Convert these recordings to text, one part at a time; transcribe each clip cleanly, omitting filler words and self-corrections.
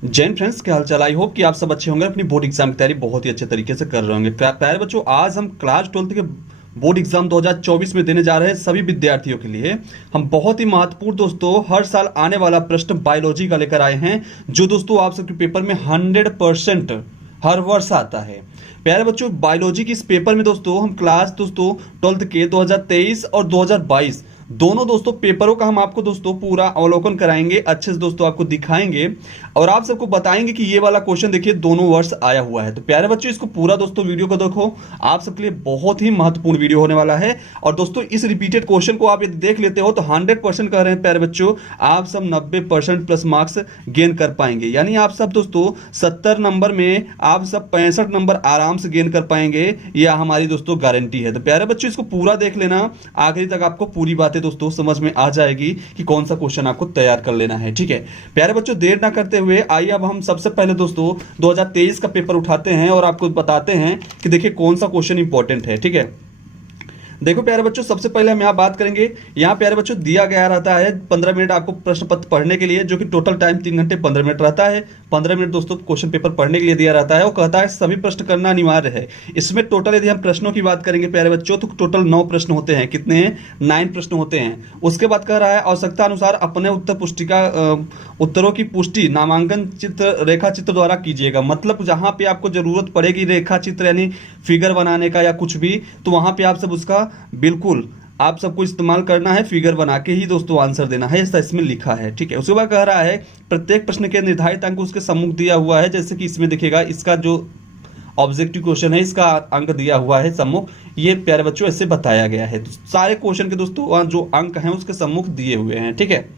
Jain friends, क्या हाल चाल। I hope कि आप सब अच्छे होंगे, अपनी बोर्ड एग्जाम की तैयारी बहुत ही अच्छे तरीके से कर रहे होंगे। प्यारे बच्चों, आज हम क्लास 12th के बोर्ड एग्जाम 2024 में देने जा रहे हैं सभी विद्यार्थियों के लिए। हम बहुत ही महत्वपूर्ण दोस्तों हर साल आने वाला प्रश्न बायोलॉजी का लेकर आए हैं, जो दोस्तों आप सबके पेपर में 100% हर वर्ष आता है। प्यारे बच्चों, बायोलॉजी की इस पेपर में दोस्तों हम क्लास दोस्तों 12th के 2023 और 2022 दोनों दोस्तों पेपरों का हम आपको दोस्तों पूरा अवलोकन कराएंगे, अच्छे से दोस्तों आपको दिखाएंगे और आप सबको बताएंगे कि ये वाला क्वेश्चन देखिए दोनों वर्ष आया हुआ है। तो प्यारे बच्चों, इसको पूरा दोस्तों वीडियो को देखो, आप सबके लिए बहुत ही महत्वपूर्ण वीडियो होने वाला है। और दोस्तों इस रिपीटेड क्वेश्चन को आप यदि देख लेते हो तो 100% कह रहे हैं प्यारे बच्चों, आप सब 90% प्लस मार्क्स गेन कर पाएंगे। यानी आप सब दोस्तों 70 नंबर में आप सब 65 नंबर आराम से गेन कर पाएंगे, यह हमारी दोस्तों गारंटी है। तो प्यारे बच्चों, इसको पूरा देख लेना, आखिरी तक आपको पूरी बातें दोस्तों समझ में आ जाएगी कि कौन सा क्वेश्चन आपको तैयार कर लेना है। ठीक है प्यारे बच्चों, देर ना करते हुए आइए अब हम सबसे पहले दोस्तों 2023 का पेपर उठाते हैं और आपको बताते हैं कि देखिए कौन सा क्वेश्चन इंपॉर्टेंट है। ठीक है, देखो प्यारे बच्चों, सबसे पहले हम यहाँ बात करेंगे। यहाँ प्यारे बच्चों दिया गया रहता है 15 मिनट आपको प्रश्न पत्र पढ़ने के लिए, जो कि टोटल टाइम 3 घंटे 15 मिनट रहता है। 15 मिनट दोस्तों क्वेश्चन पेपर पढ़ने के लिए दिया रहता है और कहता है सभी प्रश्न करना अनिवार्य है। इसमें टोटल यदि हम प्रश्नों की बात करेंगे प्यारे बच्चों तो टोटल 9 प्रश्न होते हैं। कितने हैं? 9 प्रश्न होते हैं। उसके बाद कह रहा है आवश्यकता अनुसार अपने उत्तरों की पुष्टि नामांकन चित्र रेखा चित्र द्वारा कीजिएगा। मतलब जहां पे आपको जरूरत पड़ेगी रेखा चित्र यानी फिगर बनाने का या कुछ भी, तो वहां पे आप सब उसका बिल्कुल आप सबको इस्तेमाल करना है, फिगर बना के ही दोस्तों आंसर देना है, ऐसा इसमें लिखा है। ठीक है, उसके बाद कह रहा है प्रत्येक प्रश्न के निर्धारित अंक उसके सम्मुख दिया हुआ है। जैसे कि इसमें दिखेगा, इसका जो ऑब्जेक्टिव क्वेश्चन है इसका अंक दिया हुआ है सम्मुख, ये प्यारे बच्चों ऐसे बताया गया है। तो सारे क्वेश्चन के दोस्तों जो अंक हैं उसके सम्मुख दिए हुए हैं। ठीक है,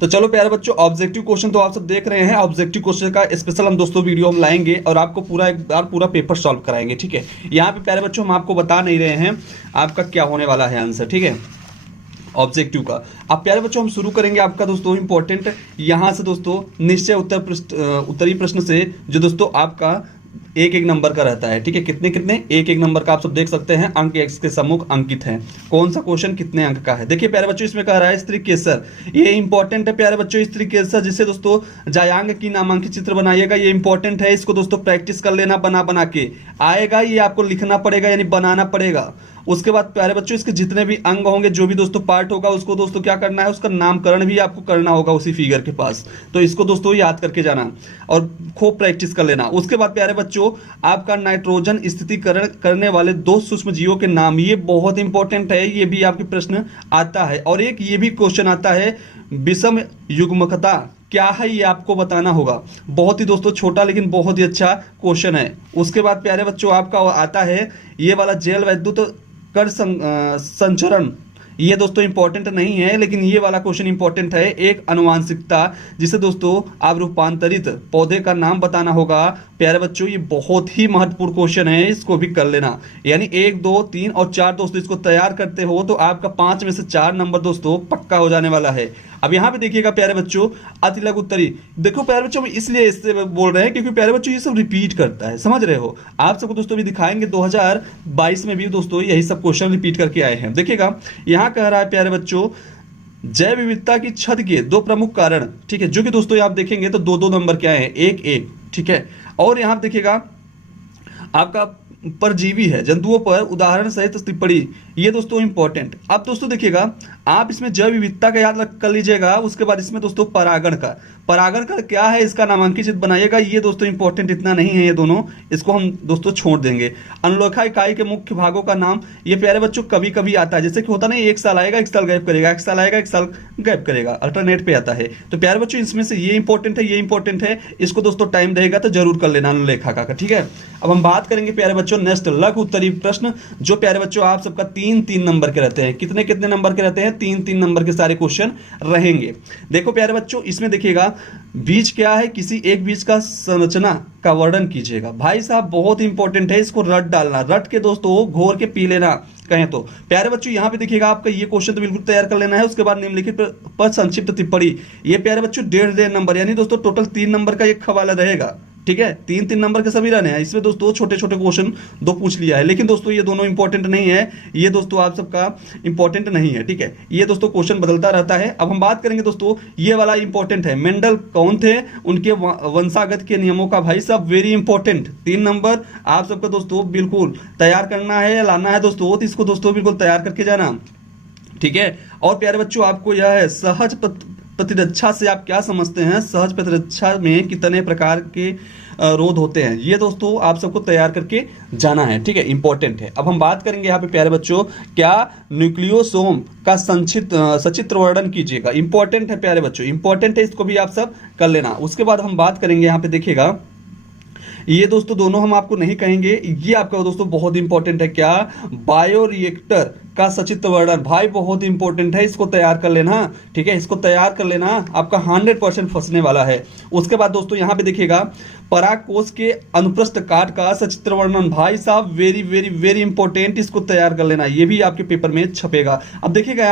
तो चलो प्यारे बच्चों, ऑब्जेक्टिव क्वेश्चन तो आप सब देख रहे हैं। ऑब्जेक्टिव क्वेश्चन का स्पेशल हम दोस्तों वीडियो हम लाएंगे और आपको पूरा एक बार पूरा पेपर सॉल्व कराएंगे। ठीक है, यहाँ पे प्यारे बच्चों हम आपको बता नहीं रहे हैं आपका क्या होने वाला है आंसर। ठीक है, ऑब्जेक्टिव का अब प्यारे बच्चों हम शुरू करेंगे आपका दोस्तों इंपॉर्टेंट यहाँ से दोस्तों निश्चय उत्तरी प्रश्न से, जो दोस्तों आपका एक एक नंबर का रहता है। ठीक है, कितने कितने एक एक नंबर का आप सब देख सकते हैं, अंक एक्स के सम्मुख अंकित हैं। कौन सा क्वेश्चन कितने अंक का है? देखिए प्यारे बच्चों, इसमें कह रहा है स्त्री केसर, ये इंपॉर्टेंट है प्यारे बच्चों। स्त्री केसर जिसे दोस्तों जायांग की नामांकित चित्र बनाइएगा, ये इंपॉर्टेंट है। इसको दोस्तों प्रैक्टिस कर लेना, बना बना के आएगा, ये आपको लिखना पड़ेगा यानी बनाना पड़ेगा। उसके बाद प्यारे बच्चों इसके जितने भी अंग होंगे, जो भी दोस्तों पार्ट होगा, उसको दोस्तों क्या करना है, उसका नामकरण भी आपको करना होगा उसी फिगर के पास। तो इसको दोस्तों याद करके जाना और खूब प्रैक्टिस कर लेना। उसके बाद प्यारे बच्चों आपका नाइट्रोजन स्थितिकरण करने वाले 2 सूक्ष्म जीवों के नाम, ये बहुत इंपॉर्टेंट है, ये भी आपके प्रश्न आता है। और एक ये भी क्वेश्चन आता है विषम युग्मकता क्या है, ये आपको बताना होगा। बहुत ही दोस्तों छोटा लेकिन बहुत ही अच्छा क्वेश्चन है। उसके बाद प्यारे बच्चों आपका आता है ये वाला जैव वैद्युत कर संचरण, ये दोस्तों इंपॉर्टेंट नहीं है, लेकिन ये वाला क्वेश्चन इंपॉर्टेंट है। एक अनुवांशिकता जिसे दोस्तों आप रूपांतरित पौधे का नाम बताना होगा। प्यारे बच्चों ये बहुत ही महत्वपूर्ण क्वेश्चन है, इसको भी कर लेना। यानी 1 2 3 और 4 दोस्तों इसको तैयार करते हो तो आपका 5 में से 4 नंबर दोस्तों पक्का हो जाने वाला है। अब यहाँ पे देखिएगा प्यारे बच्चों अति लघु उत्तरी, देखो प्यारे बच्चों इसलिए इससे बोल रहे हैं क्योंकि प्यारे बच्चों ये सब रिपीट करता है, समझ रहे हो। आप सबको दोस्तों भी दिखाएंगे 2022 में भी दोस्तों यही सब क्वेश्चन रिपीट करके आए हैं। देखिएगा यहाँ कह रहा है प्यारे बच्चों जैव विविधता की क्षति के 2 प्रमुख कारण, ठीक है, जो कि दोस्तों आप देखेंगे तो 2 2 नंबर क्या है, 1 1। ठीक है, और यहाँ देखिएगा आपका परजीवी है, जंतुओं पर उदाहरण सहित टिप्पणी, ये दोस्तों इंपॉर्टेंट। अब दोस्तों देखिएगा आप इसमें जैव विविधता का याद कर लीजिएगा। उसके बाद इसमें दोस्तों परागण का क्या है, इसका नामांकित चित्र बनाइएगा। ये दोस्तों इंपॉर्टेंट इतना नहीं है, ये दोनों इसको हम दोस्तों छोड़ देंगे। अनुलेखा इकाई के मुख्य भागों का नाम, ये प्यारे बच्चों कभी कभी आता है, जैसे कि होता नहीं, 1 साल आएगा 1 साल गैप करेगा, 1 साल आएगा 1 साल गैप करेगा, अल्टरनेट पे आता है। तो प्यारे बच्चों इसमें से ये इंपॉर्टेंट है, ये इंपॉर्टेंट है, इसको दोस्तों टाइम रहेगा तो जरूर कर लेना अनुलेखा का। ठीक है, अब हम बात करेंगे प्यारे बच्चों नेक्स्ट लघु उत्तरी प्रश्न, जो प्यारे बच्चों आप सबका 3-3 नंबर के रहते हैं। कितने कितने नंबर के रहते हैं? 3-3 नंबर के सारे क्वेश्चन रहेंगे। देखो प्यारे बच्चों इसमें देखिएगा बीज क्या है, किसी एक बीज का संरचना का वर्णन कीजिएगा। भाई साहब बहुत इंपॉर्टेंट है, इसको रट डालना, रट के दोस्तों घोर के पी लेना कहें तो। प्यारे बच्चों यहाँ पे देखिएगा आपका ये क्वेश्चन तो बिल्कुल तैयार कर लेना है। उसके बाद निम्नलिखित पर संक्षिप्त टिप्पणी, ये प्यारे बच्चों 1.5 नंबर, यानी दोस्तों टोटल 3 नंबर का एक हवाला रहेगा। ठीक है, 3-3 नंबर के सभी रहने हैं। इसमें दोस्तों छोटे छोटे क्वेश्चन 2 पूछ लिया है, लेकिन दोस्तों ये दोनों इंपॉर्टेंट नहीं है, ये दोस्तों आप सबका इंपॉर्टेंट नहीं है। ठीक है, ये दोस्तों क्वेश्चन बदलता रहता है। अब हम बात करेंगे दोस्तों, ये वाला इंपॉर्टेंट है, मेंडल कौन थे, उनके वंशागत के नियमों का भाई साहब वेरी इंपॉर्टेंट 3 नंबर आप सबका दोस्तों बिल्कुल तैयार करना है या लाना है दोस्तों, तो इसको दोस्तों बिल्कुल तैयार करके जाना। ठीक है, और प्यारे बच्चों आपको यह है सहज प्रतिरक्षा से आप क्या समझते हैं, सहज प्रतिरक्षा में कितने प्रकार के रोध होते हैं, ये दोस्तों आप सबको तैयार करके जाना है। ठीक है, इंपॉर्टेंट है। अब हम बात करेंगे यहाँ पे प्यारे बच्चों, क्या न्यूक्लियोसोम का सचित्र वर्णन कीजिएगा। इंपॉर्टेंट है प्यारे बच्चों, इंपॉर्टेंट है, इसको भी आप सब कर लेना। उसके बाद हम बात करेंगे यहाँ पे देखिएगा, ये दोस्तों दोनों हम आपको नहीं कहेंगे, ये आपका दोस्तों बहुत इंपॉर्टेंट है, क्या बायोरिएक्टर का सचित्र वर्णन, भाई बहुत इंपॉर्टेंट है, इसको तैयार कर लेना। ठीक है, इसको तैयार कर लेना, आपका 100% फंसने वाला है। उसके बाद दोस्तों यहाँ पे देखिएगा, परागकोश के अनुप्रस्थ काट का सचित्र वर्णन, भाई साहब वेरी वेरी वेरी इंपॉर्टेंट, इसको तैयार कर लेना, ये भी आपके पेपर में छपेगा। अब देखिएगा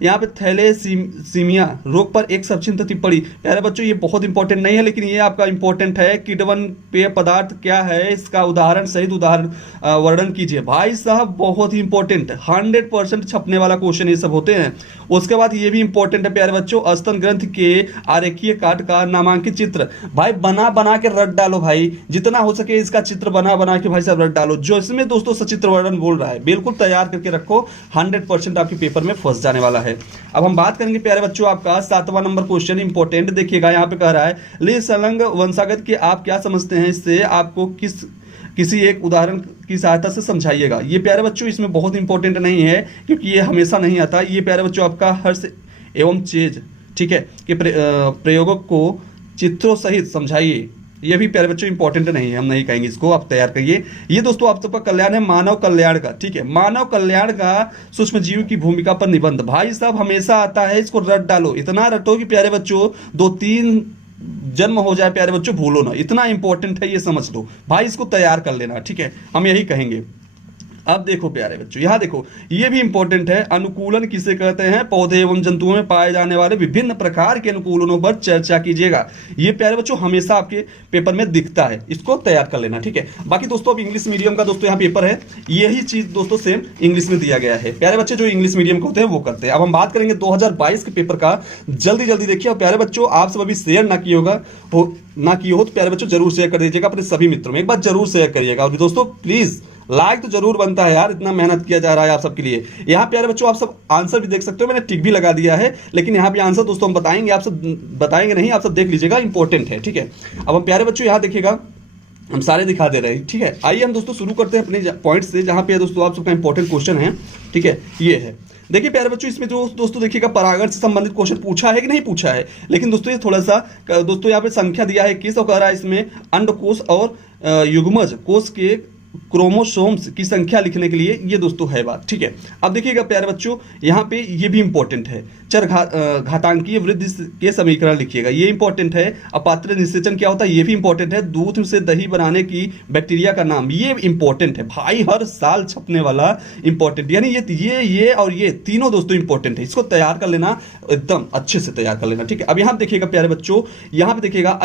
यहाँ पे थैलेसीमिया रोग पर एक संक्षिप्त टिप्पणी, प्यारे बच्चों ये बहुत इंपॉर्टेंट नहीं है, लेकिन ये आपका इंपॉर्टेंट है। किण्वन पेय पदार्थ क्या है, इसका उदाहरण सहित उदाहरण वर्णन कीजिए, भाई साहब बहुत ही इंपॉर्टेंट, 100% छपने वाला क्वेश्चन ये सब होते हैं। उसके बाद ये भी इंपॉर्टेंट है प्यारे बच्चों, स्तन ग्रंथ के आरेखीय काट का नामांकित चित्र, भाई बना बना के रट डालो, भाई जितना हो सके इसका चित्र बना बना के भाई साहब रट डालो, जो इसमें दोस्तों सचित्र वर्णन बोल रहा है बिल्कुल तैयार करके रखो, 100% आपके पेपर में फंस जाने वाला है। अब हम बात करेंगे प्यारे बच्चों, आपका 7वां नंबर क्वेश्चन इंपॉर्टेंट देखिएगा, यहाँ पे कह रहा है ले संलग्न वंशागत के आप क्या समझते हैं, इससे आपको किसी एक उदाहरण की सहायता से समझाइएगा। ये प्यारे बच्चों इसमें बहुत इंपॉर्टेंट नहीं है, क्योंकि ये हमेशा नहीं आता। ये प्यारे बच्चों आपका हर्ष एवं चेज, ठीक है, कि प्रयोगों को चित्रों सहित समझाइए, ये भी प्यारे बच्चों इंपॉर्टेंट नहीं है, हम नहीं कहेंगे इसको, आप तैयार करिए। ये दोस्तों आप सबका कल्याण है, मानव कल्याण का। ठीक है, मानव कल्याण का सूक्ष्म जीव की भूमिका पर निबंध, भाई साहब हमेशा आता है, इसको रट डालो, इतना रटो कि प्यारे बच्चों 2-3 जन्म हो जाए प्यारे बच्चों, भूलो ना, इतना इंपॉर्टेंट है, ये समझ लो भाई, इसको तैयार कर लेना। ठीक है, हम यही कहेंगे। अब देखो प्यारे बच्चों, यहाँ देखो ये भी इंपॉर्टेंट है, अनुकूलन किसे कहते हैं, पौधे एवं जंतुओं में पाए जाने वाले विभिन्न प्रकार के अनुकूलनों पर चर्चा कीजिएगा। ये प्यारे बच्चों हमेशा आपके पेपर में दिखता है, इसको तैयार कर लेना। ठीक है, बाकी दोस्तों अब इंग्लिश मीडियम का दोस्तों यहाँ पेपर है, यही चीज दोस्तों सेम इंग्लिश में दिया गया है। प्यारे बच्चे जो इंग्लिश मीडियम के होते हैं वो करते हैं। अब हम बात करेंगे 2022 के पेपर का, जल्दी जल्दी देखिए। और प्यारे बच्चों आप सब अभी शेयर ना किए हो तो प्यारे बच्चों जरूर शेयर कर दीजिएगा अपने सभी मित्रों में, एक बार जरूर शेयर करिएगा। और दोस्तों प्लीज लाइक तो जरूर बनता है यार, इतना मेहनत किया जा रहा है आप सबके लिए। यहाँ प्यारे बच्चों आप सब आंसर भी देख सकते हो, मैंने टिक भी लगा दिया है, लेकिन यहाँ पे आंसर दोस्तों हम बताएंगे, आप सब बताएंगे नहीं, आप सब देख लीजिएगा, इंपॉर्टेंट है। ठीक है, अब हम प्यारे बच्चों यहाँ देखिएगा, हम सारे दिखा दे रहे हैं। ठीक है, आइए हम दोस्तों शुरू करते हैं अपने पॉइंट से, जहाँ पे दोस्तों आप सबका इंपॉर्टेंट क्वेश्चन है। ठीक है, ये है, देखिए प्यारे बच्चों इसमें जो दोस्तों देखिएगा परागण से संबंधित क्वेश्चन पूछा है कि नहीं पूछा है, लेकिन दोस्तों ये थोड़ा सा दोस्तों यहाँ पे संख्या दिया है किस, और कह रहा है इसमें अंडकोश और युग्मज कोश के क्रोमोसोम्स की संख्या लिखने के लिए, ये दोस्तों है बात। ठीक है, अब देखिएगा प्यारे बच्चों यहाँ पे ये भी इंपॉर्टेंट है, चर घातांकीय वृद्धि के समीकरण लिखिएगा, ये इंपॉर्टेंट है। अपात्र निषेचन क्या होता है, ये भी इंपॉर्टेंट है। दूध से दही बनाने की बैक्टीरिया का नाम, ये इंपॉर्टेंट है भाई, हर साल छपने वाला इंपॉर्टेंट, यानी ये और ये तीनों दोस्तों इंपॉर्टेंट है, इसको तैयार कर लेना, एकदम अच्छे से तैयार कर लेना। ठीक है, अब यहाँ देखिएगा प्यारे बच्चों, यहाँ पे देखिएगा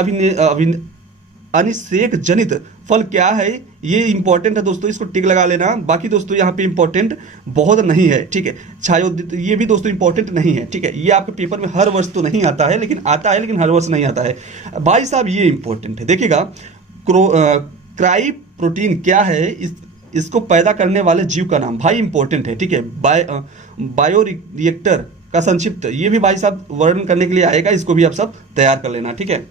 अनिषेक जनित फल क्या है, ये इंपॉर्टेंट है दोस्तों, इसको टिक लगा लेना। बाकी दोस्तों यहाँ पे इंपॉर्टेंट बहुत नहीं है। ठीक है, छायोदित ये भी दोस्तों इंपॉर्टेंट नहीं है। ठीक है, ये आपके पेपर में हर वर्ष तो नहीं आता है, लेकिन आता है, लेकिन हर वर्ष नहीं आता है भाई साहब, ये इंपॉर्टेंट है। देखिएगा क्राई प्रोटीन क्या है, इसको पैदा करने वाले जीव का नाम, भाई इंपॉर्टेंट है। ठीक है, बायोरिएक्टर का संक्षिप्त, ये भी भाई साहब वर्णन करने के लिए आएगा, इसको भी आप सब तैयार कर लेना। ठीक है,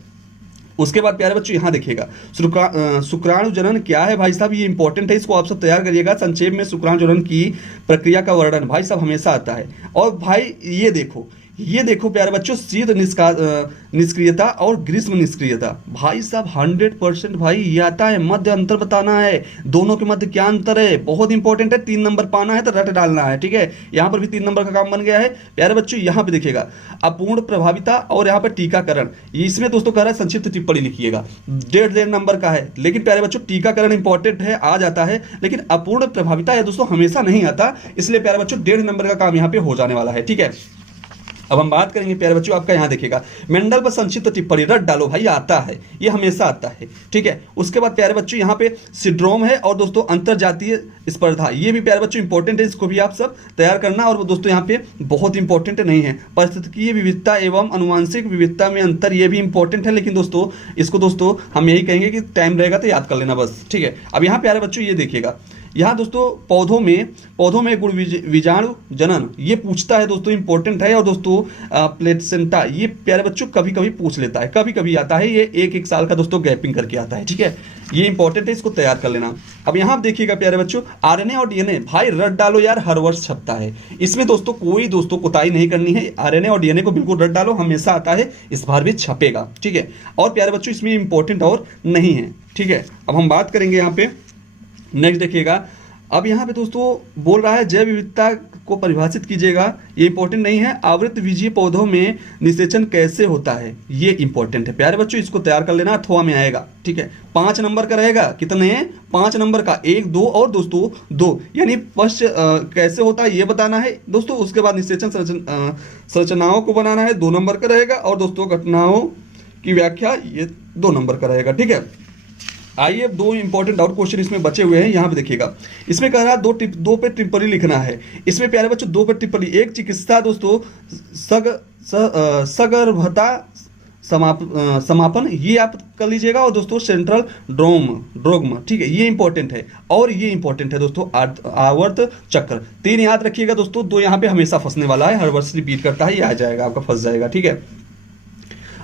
उसके बाद प्यारे बच्चों यहाँ देखिएगा शुक्राणु जनन क्या है, भाई साहब ये इंपॉर्टेंट है, इसको आप सब तैयार करिएगा। संक्षेप में शुक्राणु जनन की प्रक्रिया का वर्णन भाई साहब हमेशा आता है। और भाई ये देखो प्यारे बच्चों, शीत निष्क्रियता और ग्रीष्म निष्क्रियता, भाई साहब 100% भाई ये आता है। मध्य अंतर बताना है, दोनों के मध्य क्या अंतर है, बहुत इंपॉर्टेंट है। 3 नंबर पाना है तो रट डालना है। ठीक है, यहाँ पर भी 3 नंबर का काम बन गया है प्यारे बच्चों। यहाँ पे देखिएगा अपूर्ण प्रभाविता और यहाँ पे टीकाकरण, इसमें दोस्तों कह रहा है संक्षिप्त टिप्पणी लिखिएगा, 1.5 नंबर का है। लेकिन प्यारे बच्चों टीकाकरण इंपॉर्टेंट है, आ जाता है, लेकिन अपूर्ण प्रभाविता है दोस्तों हमेशा नहीं आता, इसलिए प्यारे बच्चों 1.5 नंबर का काम यहाँ पे हो जाने वाला है। ठीक है, अब हम बात करेंगे प्यारे बच्चों, आपका यहाँ देखिएगा मेंडल पर संक्षिप्त टिप्पणी, रट डालो भाई, आता है, ये हमेशा आता है, ठीक है। उसके बाद प्यारे बच्चों यहाँ पे सिंड्रोम है और दोस्तों अंतरजातीय स्पर्धा, ये भी प्यारे बच्चों इंपॉर्टेंट है, इसको भी आप सब तैयार करना। और दोस्तों यहाँ पे बहुत इंपॉर्टेंट नहीं है, पारिस्थितिकीय विविधता एवं अनुवांशिक विविधता में अंतर, ये भी इंपॉर्टेंट है, लेकिन दोस्तों इसको दोस्तों हम यही कहेंगे कि टाइम रहेगा तो याद कर लेना बस, ठीक है। अब यहाँ प्यारे बच्चों ये देखिएगा, यहाँ दोस्तों पौधों में गुण बीजाणु जनन, ये पूछता है दोस्तों, इंपॉर्टेंट है। और दोस्तों प्लेसेंटा, ये प्यारे बच्चों कभी कभी पूछ लेता है, कभी कभी आता है, ये एक साल का दोस्तों गैपिंग करके आता है, ठीक है, ये इंपॉर्टेंट है, इसको तैयार कर लेना। अब यहाँ आप देखिएगा प्यारे बच्चों, आरएनए और डीएनए, भाई रट डालो यार, हर वर्ष छपता है, इसमें दोस्तों कोई दोस्तों कोताही नहीं करनी है, आरएनए और डीएनए को बिल्कुल रट डालो, हमेशा आता है, इस बार भी छपेगा, ठीक है। और प्यारे बच्चों इसमें इंपॉर्टेंट और नहीं है, ठीक है। अब हम बात करेंगे यहाँ पे नेक्स्ट देखिएगा, अब यहाँ पे दोस्तों बोल रहा है जैव विविधता को परिभाषित कीजिएगा, ये इंपॉर्टेंट नहीं है। आवृत बीजीय पौधों में निषेचन कैसे होता है, ये इंपॉर्टेंट है प्यारे बच्चों, इसको तैयार कर लेना, अथवा में आएगा, ठीक है। 5 नंबर का रहेगा, कितने 5 नंबर का, 1 2 और दोस्तों 2, यानी फर्स्ट कैसे होता है ये बताना है दोस्तों, उसके बाद निषेचन संरचनाओं को बनाना है, 2 नंबर का रहेगा। और दोस्तों घटनाओं की व्याख्या, ये 2 नंबर का रहेगा, ठीक है। आइए 2 इंपॉर्टेंट और क्वेश्चन इसमें बचे हुए हैं, यहाँ पे देखिएगा, इसमें कह रहा है 2 पे टिप्पणी लिखना है, इसमें प्यारे बच्चों 2 पे टिप्पणी, एक चिकित्सा दोस्तों सगर्भता समापन, ये आप कर लीजिएगा। और दोस्तों सेंट्रल ड्रोग्म, ठीक है, ये इंपॉर्टेंट है। और ये इंपॉर्टेंट है दोस्तों आवर्त चक्र, 3 याद रखिएगा दोस्तों, 2 यहाँ पे हमेशा फंसने वाला है, हर वर्ष रिपीट करता है, ये आ जाएगा आपका, फंस जाएगा, ठीक है।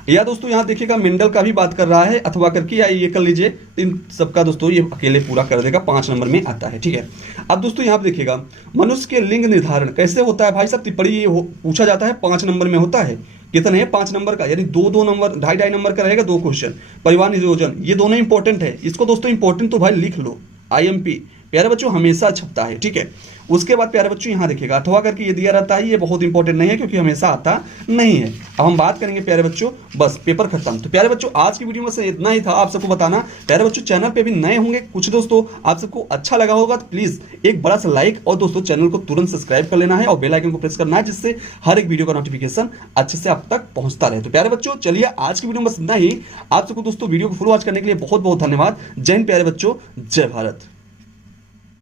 या दोस्तों यहाँ देखिएगा मेंडल का भी बात कर रहा है, अथवा करके, या ये कर लीजिए, इन सबका दोस्तों ये अकेले पूरा कर देगा, 5 नंबर में आता है, ठीक है। अब दोस्तों यहाँ पे देखिएगा मनुष्य के लिंग निर्धारण कैसे होता है, भाई साहब टिप्पणी ये पूछा जाता है, 5 नंबर में होता है, कितने है 5 नंबर का, यानी 2 नंबर, 2.5 नंबर का रहेगा, 2 क्वेश्चन। परिवार नियोजन, ये दोनों इंपॉर्टेंट है, इसको दोस्तों इंपॉर्टेंट तो भाई लिख लो, IMP प्यारे बच्चों हमेशा छपता है, ठीक है। उसके बाद प्यारे बच्चों यहाँ देखिएगा अथवा करके ये दिया रहता है, ये बहुत इंपॉर्टेंट नहीं है क्योंकि हमेशा आता नहीं है। अब हम बात करेंगे प्यारे बच्चों, बस पेपर खत्म। तो प्यारे बच्चों आज की वीडियो में से इतना ही था, आप सबको बताना। प्यारे बच्चों चैनल पे भी नए होंगे कुछ दोस्तों, आप सबको अच्छा लगा होगा तो प्लीज एक बड़ा सा लाइक और दोस्तों चैनल को तुरंत सब्सक्राइब कर लेना है और बेल आइकन को प्रेस करना है, जिससे हर एक वीडियो का नोटिफिकेशन अच्छे से आप तक पहुंचता रहे। तो प्यारे बच्चों चलिए आज की वीडियो में बस इतना ही। आप सबको दोस्तों वीडियो को फुल वॉच करने के लिए बहुत बहुत धन्यवाद। जय हिंद प्यारे बच्चों, जय भारत।